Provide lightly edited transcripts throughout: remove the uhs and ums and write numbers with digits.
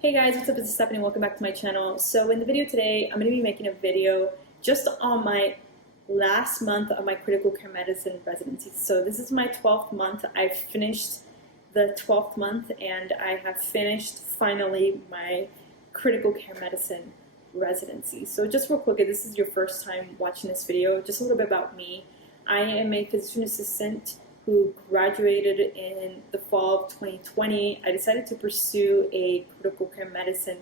Hey guys, what's up? This is Stephanie. Welcome back to my channel. So in the video today, I'm going to be making a video just on my last month of my critical care medicine residency. So this is my 12th month. I've finished the 12th month and I have finished finally my critical care medicine residency. So just real quick, if this is your first time watching this video, just a little bit about me. I am a physician assistant who graduated in the fall of 2020. I decided to pursue a critical care medicine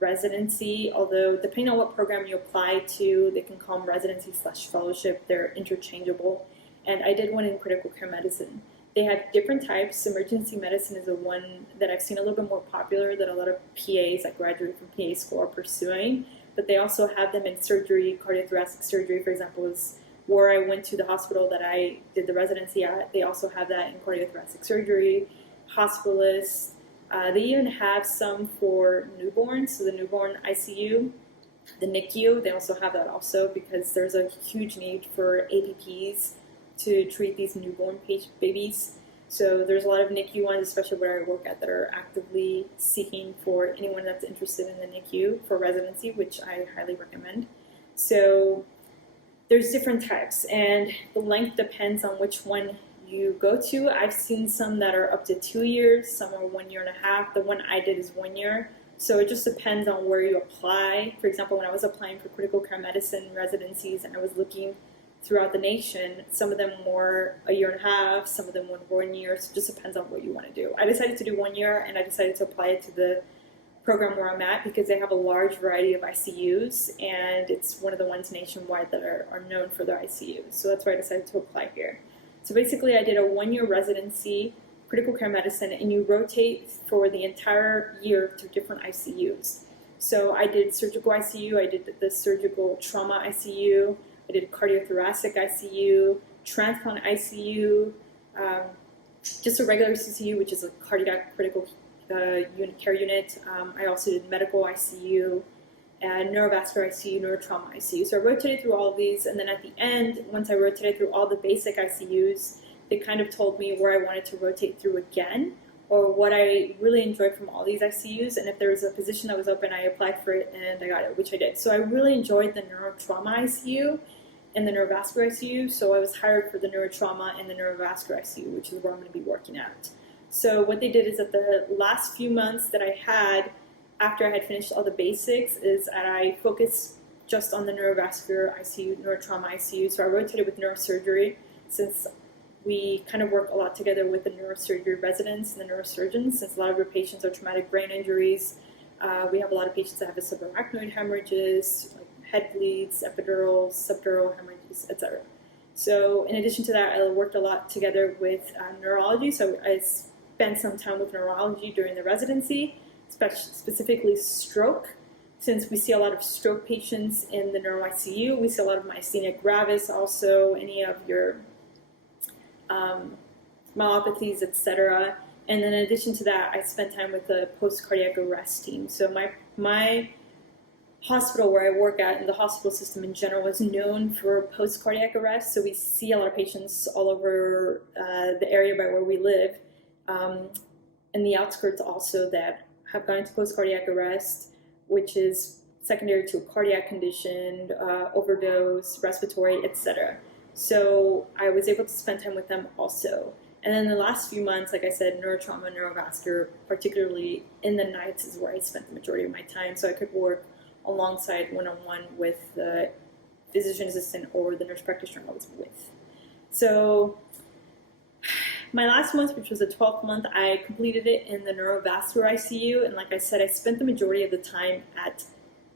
residency, although depending on what program you apply to, they can call them residency/fellowship. They're interchangeable. And I did one in critical care medicine. They have different types. Emergency medicine is the one that I've seen a little bit more popular that a lot of PAs that graduate from PA school are pursuing. But they also have them in surgery. Cardiothoracic surgery, for example, is where I went to the hospital that I did the residency at. They also have that in cardiothoracic surgery, hospitalists. They even have some for newborns, so the newborn ICU, the NICU. They also have that also because there's a huge need for APPs to treat these newborn babies. So there's a lot of NICU ones, especially where I work at, that are actively seeking for anyone that's interested in the NICU for residency, which I highly recommend. So there's different types, and the length depends on which one you go to. I've seen some that are up to 2 years, some are 1.5 years. The one I did is 1 year. So it just depends on where you apply. For example, when I was applying for critical care medicine residencies and I was looking throughout the nation, some of them were 1.5 years, some of them were 1 year. So it just depends on what you want to do. I decided to do 1 year, and I decided to apply it to the program where I'm at because they have a large variety of ICUs, and it's one of the ones nationwide that are known for their ICUs. So that's why I decided to apply here. So basically I did a 1 year residency, critical care medicine, and you rotate for the entire year through different ICUs. So I did surgical ICU, I did the surgical trauma ICU, I did cardiothoracic ICU, transplant ICU, just a regular CCU, which is a cardiac critical care unit. I also did medical ICU, and neurovascular ICU, neurotrauma ICU. So I rotated through all of these, and then at the end, once I rotated through all the basic ICUs, they kind of told me where I wanted to rotate through again, or what I really enjoyed from all these ICUs, and if there was a position that was open, I applied for it and I got it, which I did. So I really enjoyed the neurotrauma ICU and the neurovascular ICU, so I was hired for the neurotrauma and the neurovascular ICU, which is where I'm going to be working at. So what they did is that the last few months that I had after I had finished all the basics is that I focused just on the neurovascular ICU, neurotrauma ICU. So I rotated with neurosurgery since we kind of work a lot together with the neurosurgery residents and the neurosurgeons, since a lot of our patients are traumatic brain injuries. We have a lot of patients that have subarachnoid hemorrhages, like head bleeds, epidurals, subdural hemorrhages, etc. So in addition to that, I worked a lot together with neurology. So I spent some time with neurology during the residency, specifically stroke, since we see a lot of stroke patients in the neuro ICU. We see a lot of myasthenia gravis, also any of your myelopathies, etc. And then in addition to that, I spent time with the post-cardiac arrest team. So my hospital where I work at, and the hospital system in general, is known for post-cardiac arrest. So we see a lot of patients all over the area by where we live, and the outskirts also, that have gone into post-cardiac arrest, which is secondary to a cardiac condition, overdose, respiratory, etc. So I was able to spend time with them also. And then the last few months, like I said, neurotrauma, neurovascular, particularly in the nights, is where I spent the majority of my time, so I could work alongside one-on-one with the physician assistant or the nurse practitioner I was with. So my last month, which was the 12th month, I completed it in the neurovascular ICU, and like I said, I spent the majority of the time at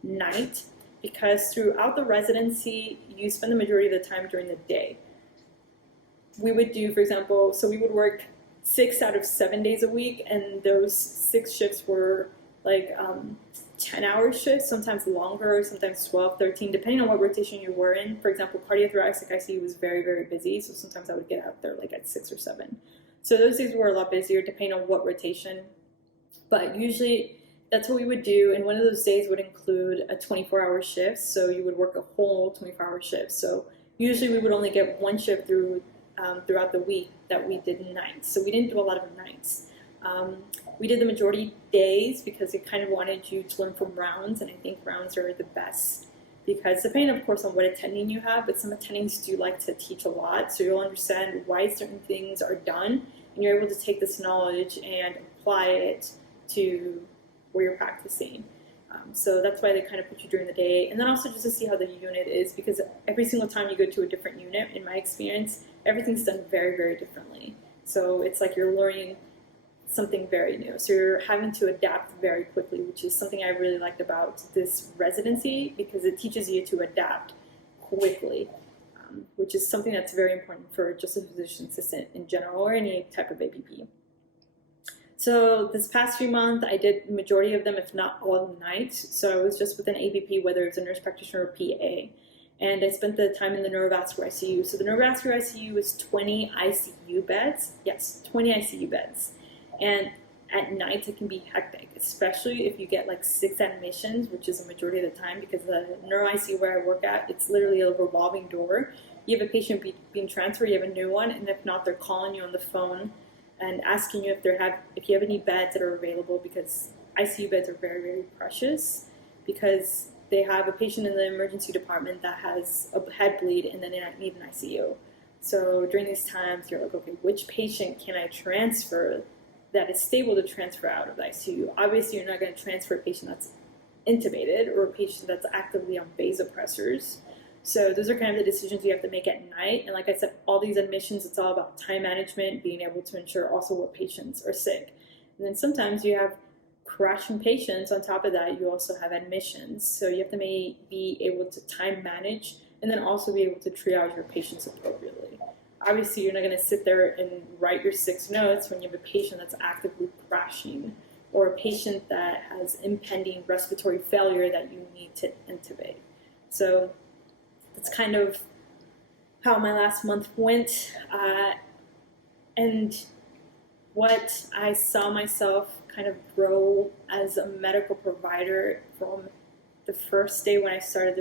night because throughout the residency, you spend the majority of the time during the day. We would do, for example, so we would work 6 out of 7 days a week, and those 6 shifts were like 10-hour shifts, sometimes longer, sometimes 12, 13, depending on what rotation you were in. For example, cardiothoracic ICU was very, very busy, so sometimes I would get out there like at 6 or 7. So those days were a lot busier depending on what rotation, but usually that's what we would do, and one of those days would include a 24-hour shift, so you would work a whole 24-hour shift. So usually we would only get one shift throughout the week that we did nights, so we didn't do a lot of nights. We did the majority days because it kind of wanted you to learn from rounds, and I think rounds are the best because depending, of course, on what attending you have, but some attendings do like to teach a lot, so you'll understand why certain things are done, and you're able to take this knowledge and apply it to where you're practicing. So that's why they kind of put you during the day, and then also just to see how the unit is, because every single time you go to a different unit, in my experience, everything's done very, very differently. So it's like you're learning something very new. So you're having to adapt very quickly, which is something I really liked about this residency because it teaches you to adapt quickly, which is something that's very important for just a physician assistant in general or any type of APP. So this past few months, I did the majority of them, if not all nights. So I was just with an APP, whether it's a nurse practitioner or PA. And I spent the time in the neurovascular ICU. So the neurovascular ICU is 20 ICU beds. Yes, 20 ICU beds. And at night, it can be hectic, especially if you get like 6 admissions, which is a majority of the time, because the neuro ICU where I work at, it's literally a revolving door. You have a patient being transferred, you have a new one, and if not, they're calling you on the phone and asking you if you have any beds that are available, because ICU beds are very, very precious, because they have a patient in the emergency department that has a head bleed and then they need an ICU. So during these times, you're like, okay, which patient can I transfer that is stable to transfer out of the ICU? Obviously, you're not going to transfer a patient that's intubated or a patient that's actively on vasopressors. So those are kind of the decisions you have to make at night. And like I said, all these admissions, it's all about time management, being able to ensure also what patients are sick. And then sometimes you have crashing patients. On top of that, you also have admissions. So you have to be able to time manage and then also be able to triage your patients appropriately. Obviously, you're not going to sit there and write your 6 notes when you have a patient that's actively crashing or a patient that has impending respiratory failure that you need to intubate. So that's kind of how my last month went, and what I saw myself kind of grow as a medical provider from the first day when I started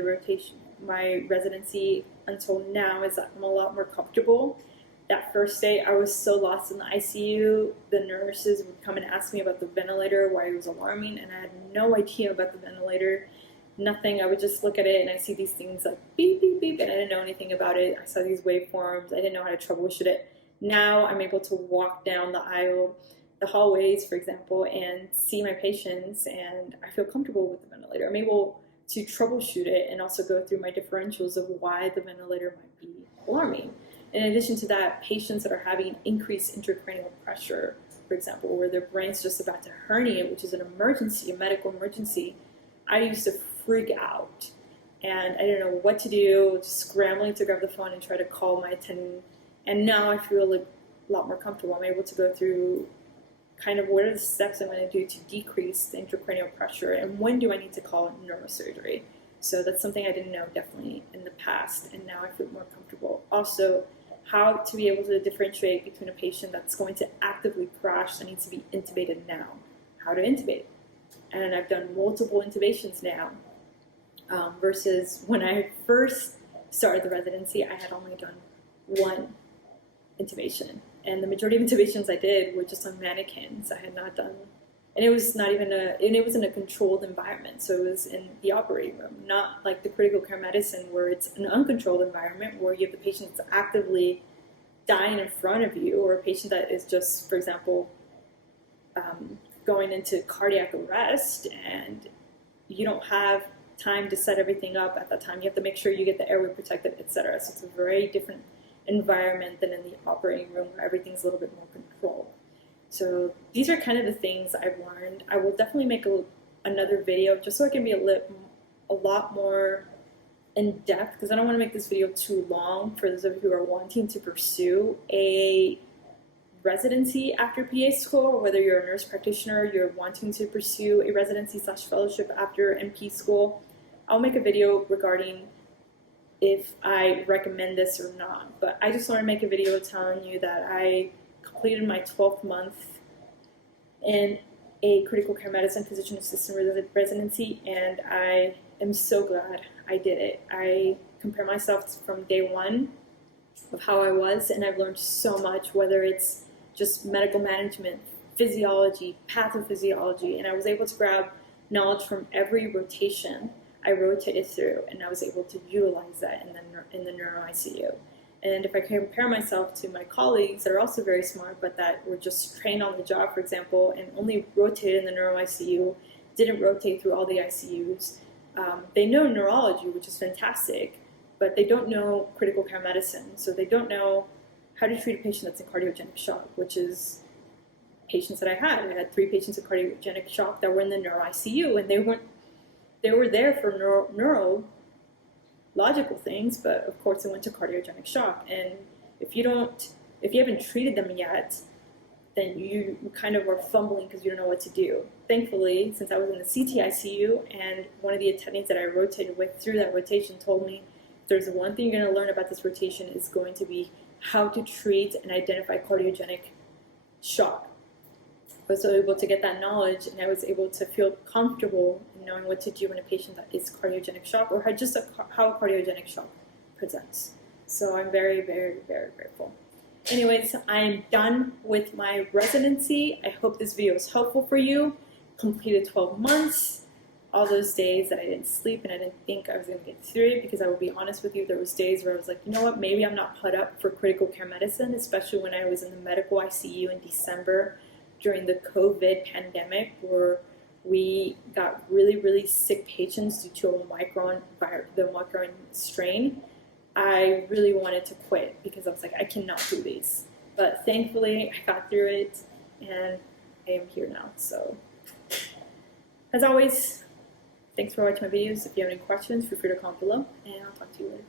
my residency until now is that I'm a lot more comfortable. That first day I was so lost in the ICU, the nurses would come and ask me about the ventilator, why it was alarming, and I had no idea about the ventilator. Nothing. I would just look at it and I see these things like beep, beep, beep, and I didn't know anything about it. I saw these waveforms. I didn't know how to troubleshoot it. Now I'm able to walk down the aisle, the hallways, for example, and see my patients, and I feel comfortable with the ventilator. I'm able to troubleshoot it and also go through my differentials of why the ventilator might be alarming. In addition to that, patients that are having increased intracranial pressure, for example, where their brain's just about to herniate, which is an emergency, a medical emergency, I used to freak out and I didn't know what to do, just scrambling to grab the phone and try to call my attending. And now I feel a lot more comfortable. I'm able to go through kind of what are the steps I'm going to do to decrease the intracranial pressure and when do I need to call neurosurgery. So that's something I didn't know definitely in the past, and now I feel more comfortable. Also, how to be able to differentiate between a patient that's going to actively crash that needs to be intubated now, how to intubate. And I've done multiple intubations now, versus when I first started the residency, I had only done 1 intubation. And the majority of intubations I did were just on mannequins. I had not done, and it was not even and it was in a controlled environment. So it was in the operating room, not like the critical care medicine where it's an uncontrolled environment where you have the patient that's actively dying in front of you, or a patient that is just, for example, going into cardiac arrest, and you don't have time to set everything up at that time. You have to make sure you get the airway protected, etc. So it's a very different environment than in the operating room where everything's a little bit more controlled. So these are kind of the things I've learned. I will definitely make another video just so it can be a lot more in depth, because I don't want to make this video too long for those of you who are wanting to pursue a residency after PA school, or whether you're a nurse practitioner, you're wanting to pursue a residency / fellowship after NP school. I'll make a video regarding if I recommend this or not, but I just want to make a video telling you that I completed my 12th month in a critical care medicine physician assistant residency, and I am so glad I did it. I compare myself from day one of how I was, and I've learned so much, whether it's just medical management, physiology, pathophysiology, and I was able to grab knowledge from every rotation I rotated through, and I was able to utilize that in the neuro ICU. And if I compare myself to my colleagues that are also very smart, but that were just trained on the job, for example, and only rotated in the neuro ICU, didn't rotate through all the ICUs, they know neurology, which is fantastic, but they don't know critical care medicine. So they don't know how to treat a patient that's in cardiogenic shock, which is patients that I had. I had 3 patients in cardiogenic shock that were in the neuro ICU, and they were there for neurological things, but of course they went to cardiogenic shock. And if you haven't treated them yet, then you kind of are fumbling because you don't know what to do. Thankfully, since I was in the CT ICU, and one of the attendings that I rotated with through that rotation told me, there's one thing you're going to learn about this rotation is going to be how to treat and identify cardiogenic shock. I was able to get that knowledge, and I was able to feel comfortable in knowing what to do in a patient that is cardiogenic shock, or how a cardiogenic shock presents. So I'm very, very, very grateful. Anyways, I am done with my residency. I hope this video is helpful for you. Completed 12 months. All those days that I didn't sleep and I didn't think I was going to get through it, because I will be honest with you, there was days where I was like, you know what, maybe I'm not put up for critical care medicine, especially when I was in the medical ICU in December during the COVID pandemic, where we got really, really sick patients due to the Omicron strain. I really wanted to quit because I was like, I cannot do these. But thankfully, I got through it, and I am here now. So, as always, thanks for watching my videos. If you have any questions, feel free to comment below, and I'll talk to you later.